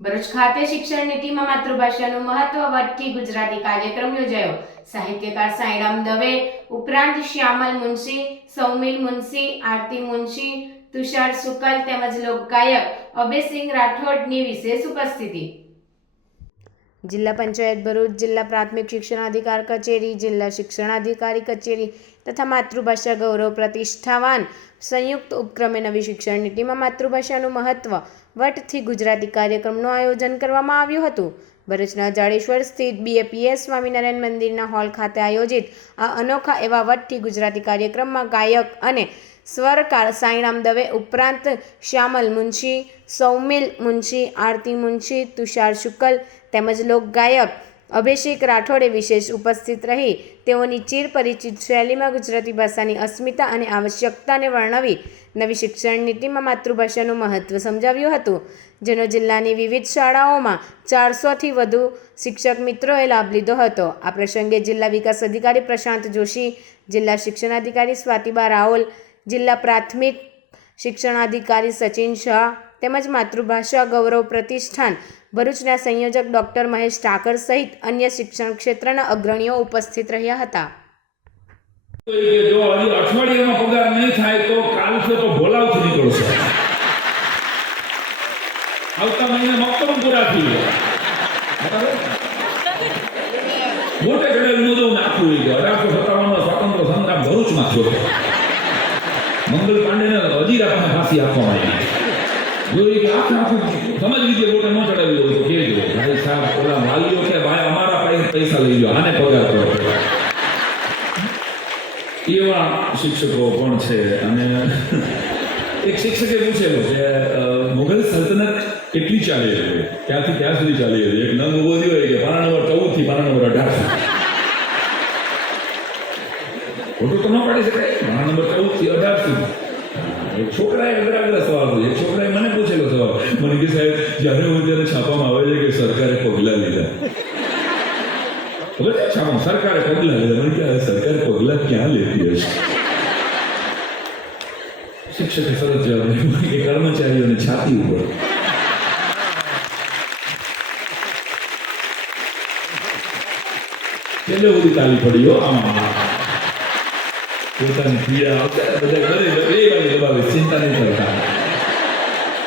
ભરૂચ ખાતે શિક્ષણ નીતિમાં માતૃભાષાનું મહત્વ વધતી ગુજરાતી કાર્યક્રમ યોજાયો. સાહિત્યકાર સાંઈરામ દવે, ઉપરાંત શ્યામલ મુનશી, સૌમિલ મુનશી, આરતી મુનશી, તુષાર સુકલ તેમજ લોકગાયક અભયસિંહ રાઠોડની વિશેષ ઉપસ્થિતિ. જિલ્લા પંચાયત ભરૂચ જિલ્લા પ્રાથમિક શિક્ષણાધિકાર કચેરી, જિલ્લા શિક્ષણાધિકારી કચેરી તથા માતૃભાષા ગૌરવ પ્રતિષ્ઠાવાન સંયુક્ત ઉપક્રમે નવી શિક્ષણ નીતિમાં માતૃભાષાનું મહત્વ વટથી ગુજરાતી કાર્યક્રમનું આયોજન કરવામાં આવ્યું હતું. ભરૂચના જાડેશ્વર સ્થિત બીએપીએસ સ્વામિનારાયણ મંદિરના હોલ ખાતે આયોજિત આ અનોખા એવા વટથી ગુજરાતી કાર્યક્રમમાં ગાયક અને સ્વરકાર સાંઈરામ દવે ઉપરાંત શ્યામલ મુનશી, સૌમિલ મુનશી, આરતી મુનશી, તુષાર શુકલ તેમજ લોકગાયક અભિષેક રાઠોડે વિશેષ ઉપસ્થિત રહી તેઓની ચીર પરિચિત શૈલીમાં ગુજરાતી ભાષાની અસ્મિતા અને આવશ્યકતાને વર્ણવી નવી શિક્ષણ નીતિમાં માતૃભાષાનું મહત્વ સમજાવ્યું હતું, જેનો જિલ્લાની વિવિધ શાળાઓમાં ચારસોથી વધુ શિક્ષક મિત્રોએ લાભ લીધો હતો. આ પ્રસંગે જિલ્લા વિકાસ અધિકારી પ્રશાંત જોશી, જિલ્લા શિક્ષણાધિકારી સ્વાતિબા રાઓલ જિલ્લા પ્રાથમિક શિક્ષણાધિકારી સચિન શાહ તેમજ માતૃભાષા ગૌરવ પ્રતિષ્ઠાન ભરૂચના સંયોજક ડૉક્ટર મહેશ ઠાકર સહિત અન્ય શિક્ષણ ક્ષેત્રના અગ્રણીઓ ઉપસ્થિત રહ્યા હતા. મંગલ પાંડેને હજીરા પાસે ફાંસી આપવામાં આવી. જો પાસે પૈસા લઈ લો આને પગાર એવા શિક્ષકો પણ છે અને એક શિક્ષકે પૂછેલું કે મુઘલ સલ્તનત કેટલી ચાલી ક્યાંથી ક્યાં સુધી ચાલી રહી એક નંગ ઊભો થયો કે પાના નંબરથી પાના નંબર અઢાર સુધી ખોટું તો ન પાડી શકાય. નંબર ચૌદથી અઢાર સુધી એક છોકરાએ અઘરા સવાલ પૂછે છોકરાએ મને પૂછેલો સવાલ. મને કે સાહેબ, જ્યારે હું ત્યારે છાપામાં આવે છે કે સરકારે પગલાં લીધા? સરકારે પગલાં લીધા. મને કે સરકાર પગલાં ક્યાં લેતી હશે? શિક્ષકે સરસ જવાબ કર્મચારીઓને છાતી ઉપર. એટલે બધી તાલી પડી હો આમાં. પોતાની અત્યારે બધા કરે એ વાળી દબાવે ચિંતા નહીં કરતા